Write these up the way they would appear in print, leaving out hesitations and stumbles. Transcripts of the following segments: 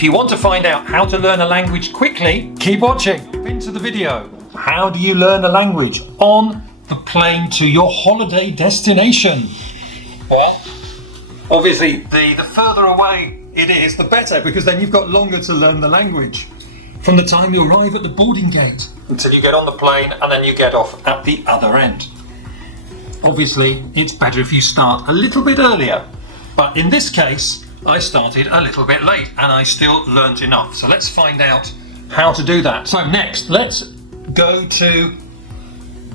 If you want to find out how to learn a language quickly, keep watching. Into the video. How do you learn a language on the plane to your holiday destination? Well, obviously, the further away it is, the better, because then you've got longer to learn the language. From the time you arrive at the boarding gate until you get on the plane and then you get off at the other end. Obviously, it's better if you start a little bit earlier. But in this case, I started a little bit late and I still learnt enough. So let's find out how to do that. So next, let's go to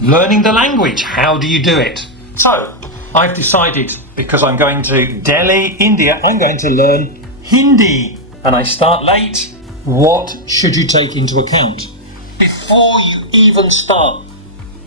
learning the language. How do you do it? So I've decided, because I'm going to Delhi, India, I'm going to learn Hindi. And I start late. What should you take into account? Before you even start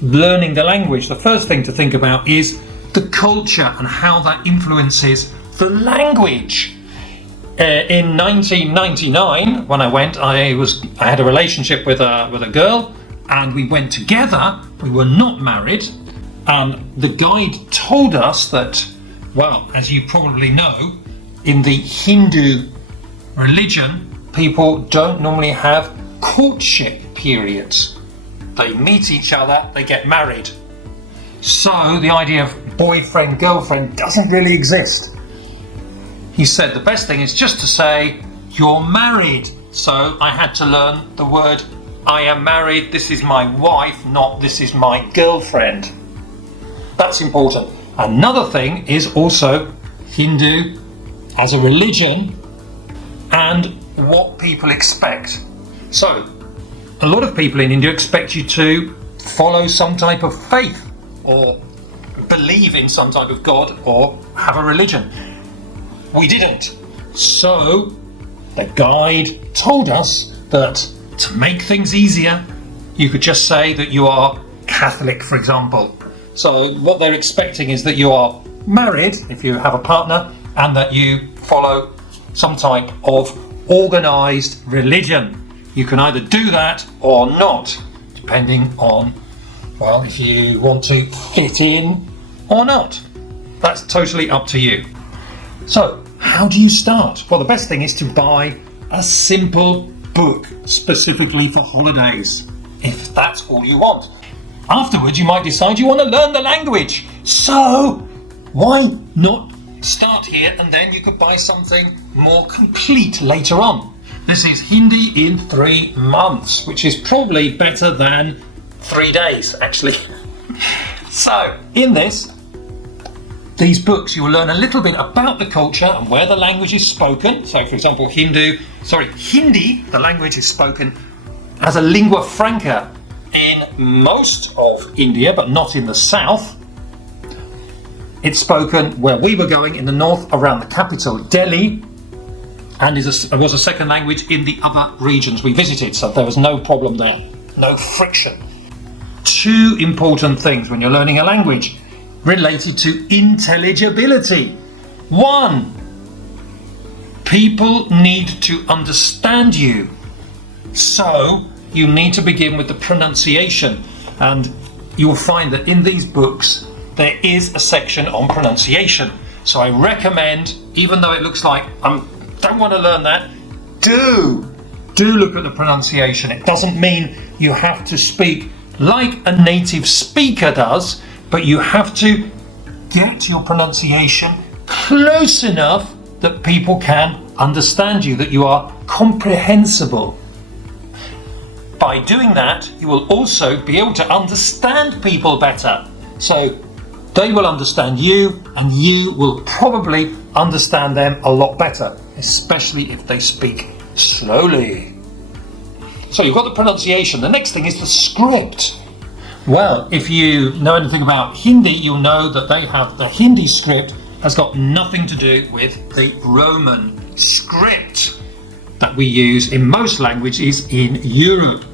learning the language, the first thing to think about is the culture and how that influences the language. In 1999, when I went, I had a relationship with a girl, and we went together. We were not married, and the guide told us that, well, as you probably know, in the Hindu religion, people don't normally have courtship periods. They meet each other, they get married. So the idea of boyfriend, girlfriend doesn't really exist. He said the best thing is just to say you're married. So I had to learn the word I am married, this is my wife, not this is my girlfriend. That's important. Another thing is also Hindu as a religion and what people expect. So, a lot of people in India expect you to follow some type of faith or believe in some type of God or have a religion. We didn't. So, the guide told us that to make things easier, you could just say that you are Catholic, for example. So, what they're expecting is that you are married, if you have a partner, and that you follow some type of organised religion. You can either do that or not, depending on, well, if you want to fit in or not. That's totally up to you. So, how do you start? Well, the best thing is to buy a simple book specifically for holidays, if that's all you want. Afterwards, you might decide you want to learn the language. So, why not start here and then you could buy something more complete later on. This is Hindi in 3 months, which is probably better than 3 days, actually. So, in these books, you will learn a little bit about the culture and where the language is spoken. So, for example, Hindi, the language is spoken as a lingua franca in most of India, but not in the south. It's spoken where we were going in the north around the capital, Delhi, and was a second language in the other regions we visited, so there was no problem there, no friction. 2 important things when you're learning a language related to intelligibility. 1, people need to understand you, so you need to begin with the pronunciation, and you'll find that in these books there is a section on pronunciation. So I recommend, even though it looks like I don't want to learn that, do look at the pronunciation. It doesn't mean you have to speak like a native speaker does, but you have to get your pronunciation close enough that people can understand you, that you are comprehensible. By doing that, you will also be able to understand people better. So they will understand you, and you will probably understand them a lot better, especially if they speak slowly. So you've got the pronunciation. The next thing is the script. Well, if you know anything about Hindi, you'll know that they have the Hindi script has got nothing to do with the Roman script that we use in most languages in Europe,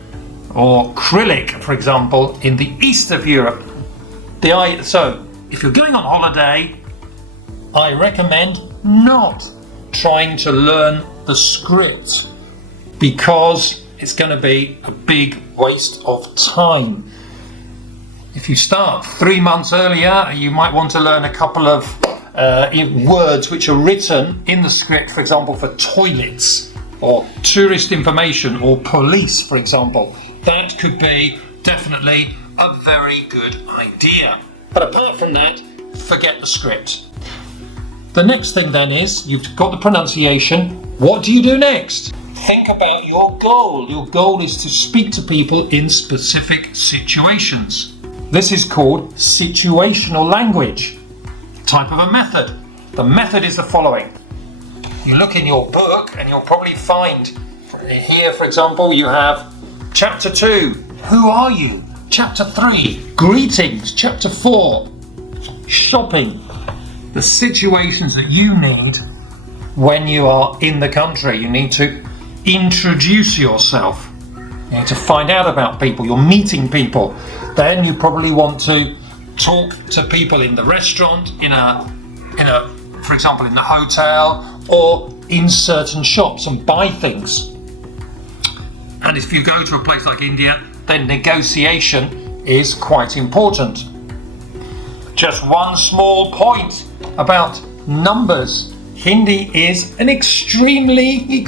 or Cyrillic, for example, in the east of Europe. So, if you're going on holiday, I recommend not trying to learn the script, because it's going to be a big waste of time. If you start 3 months earlier, you might want to learn a couple of words which are written in the script, for example, for toilets. or tourist information, or police, for example. That could be definitely a very good idea. But apart from that, forget the script. The next thing then is, you've got the pronunciation. What do you do next? Think about your goal. Your goal is to speak to people in specific situations. This is called situational language. Type of a method. The method is the following. You look in your book and you'll probably find here, for example, you have chapter 2, who are you? Chapter 3, greetings. Chapter 4, shopping. The situations that you need when you are in the country. You need to introduce yourself. You need to find out about people. You're meeting people. Then you probably want to talk to people in the restaurant, for example, in the hotel, or in certain shops and buy things. And if you go to a place like India, then negotiation is quite important. Just one small point about numbers. Hindi is an extremely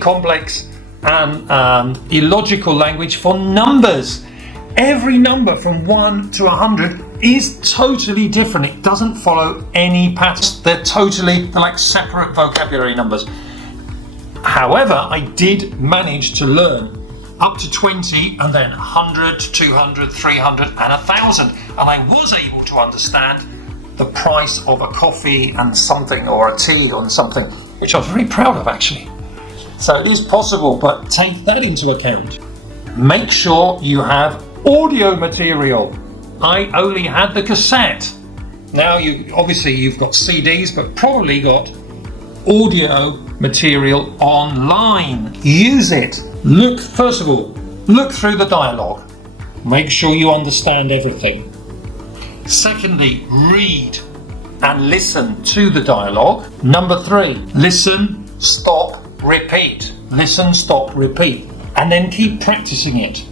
complex and illogical language for numbers. Every number from 1 to 100 is totally different. It doesn't follow any patterns. They're like separate vocabulary numbers. However, I did manage to learn up to 20 and then 100, 200, 300 and 1,000. And I was able to understand the price of a coffee and something, or a tea or something, which I was very proud of actually. So it is possible, but take that into account. Make sure you have audio material. I only had the cassette. Now you've got CDs, but probably got audio material online. Use it. First of all, look through the dialogue. Make sure you understand everything. Secondly, read and listen to the dialogue. Number 3, listen, stop, repeat. Listen, stop, repeat. And then keep practicing it.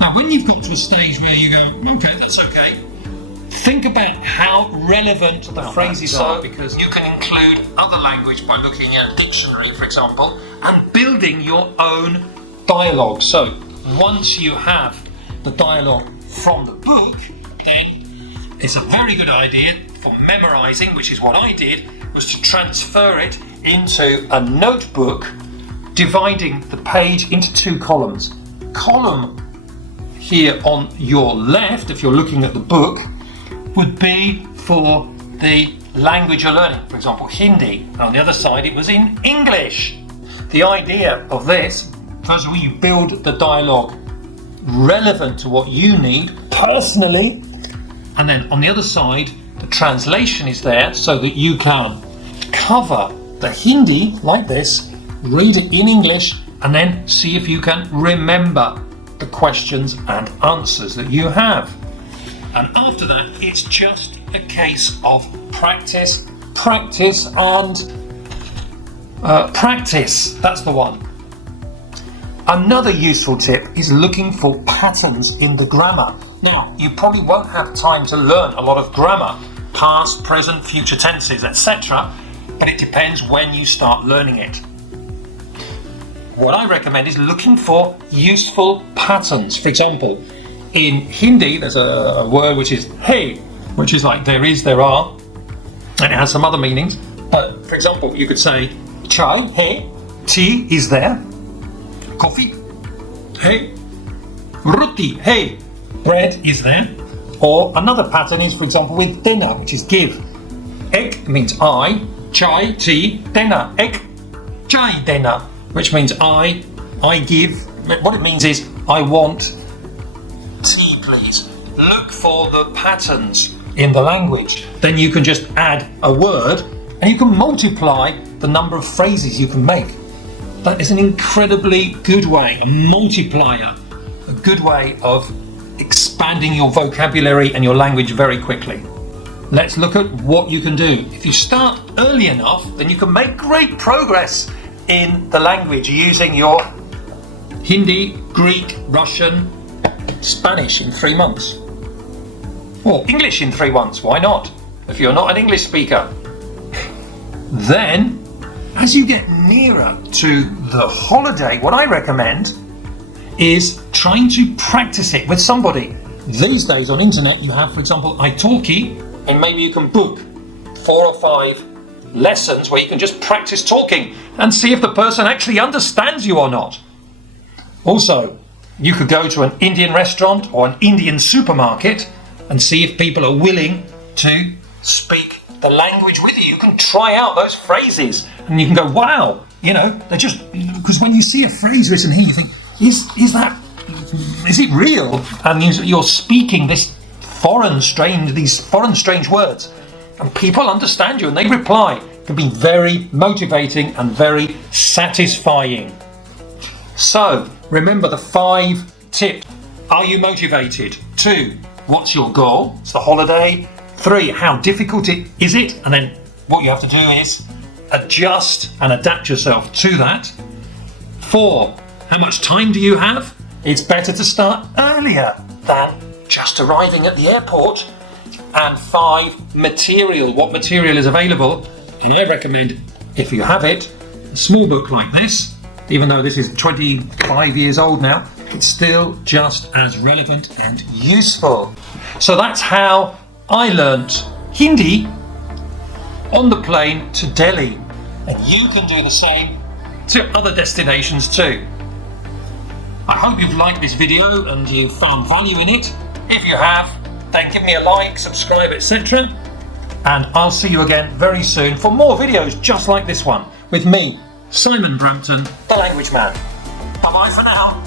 Now, when you've got to a stage where you go, okay, that's okay, think about how relevant the phrases are, because you can include other language by looking at a dictionary, for example, and building your own dialogue. So once you have the dialogue from the book, then it's a very good idea for memorizing, which is what I did, was to transfer it into a notebook, dividing the page into 2 columns. Column here on your left, if you're looking at the book, would be for the language you're learning, for example, Hindi. And on the other side, it was in English. The idea of this, first of all, you build the dialogue relevant to what you need personally, and then on the other side, the translation is there so that you can cover the Hindi like this, read it in English, and then see if you can remember the questions and answers that you have. And after that, it's just a case of practice, and practice. That's the one. Another useful tip is looking for patterns in the grammar. Now, you probably won't have time to learn a lot of grammar, past, present, future tenses, etc. But it depends when you start learning it. What I recommend is looking for useful patterns. For example, in Hindi, there's a word which is hey, which is like there is, there are, and it has some other meanings. But for example, you could say chai, hey, tea is there, coffee, hey, roti, hey, bread is there. Or another pattern is, for example, with dinner, which is give. Ek means I, chai, tea, dinner. Ek, chai, dinner, which means I give. What it means is I want tea, please. Look for the patterns in the language. Then you can just add a word and you can multiply the number of phrases you can make. That is an incredibly good way, a multiplier, a good way of expanding your vocabulary and your language very quickly. Let's look at what you can do. If you start early enough, then you can make great progress in the language using your Hindi, Greek, Russian, Spanish in 3 months. Or English in 3 months, why not? If you're not an English speaker. Then as you get nearer to the holiday, what I recommend is trying to practice it with somebody. These days on internet you have, for example, italki, and maybe you can book 4 or 5 lessons where you can just practice talking and see if the person actually understands you or not. Also, you could go to an Indian restaurant or an Indian supermarket and see if people are willing to speak the language with you. You can try out those phrases and you can go, wow, you know, they're just, because when you see a phrase written here, you think, is it real? And you're speaking these foreign strange words, and people understand you and they reply. It can be very motivating and very satisfying. So remember the 5 tips. Are you motivated? 2, what's your goal? It's the holiday. 3, how difficult is it? And then what you have to do is adjust and adapt yourself to that. 4, how much time do you have? It's better to start earlier than just arriving at the airport. And 5, material. What material is available? And I recommend, if you have it, a small book like this. Even though this is 25 years old now, it's still just as relevant and useful. So that's how I learnt Hindi on the plane to Delhi. And you can do the same to other destinations too. I hope you've liked this video and you found value in it. If you have, then give me a like, subscribe, etc. And I'll see you again very soon for more videos just like this one with me, Simon Brampton, the Language Man. Bye-bye for now.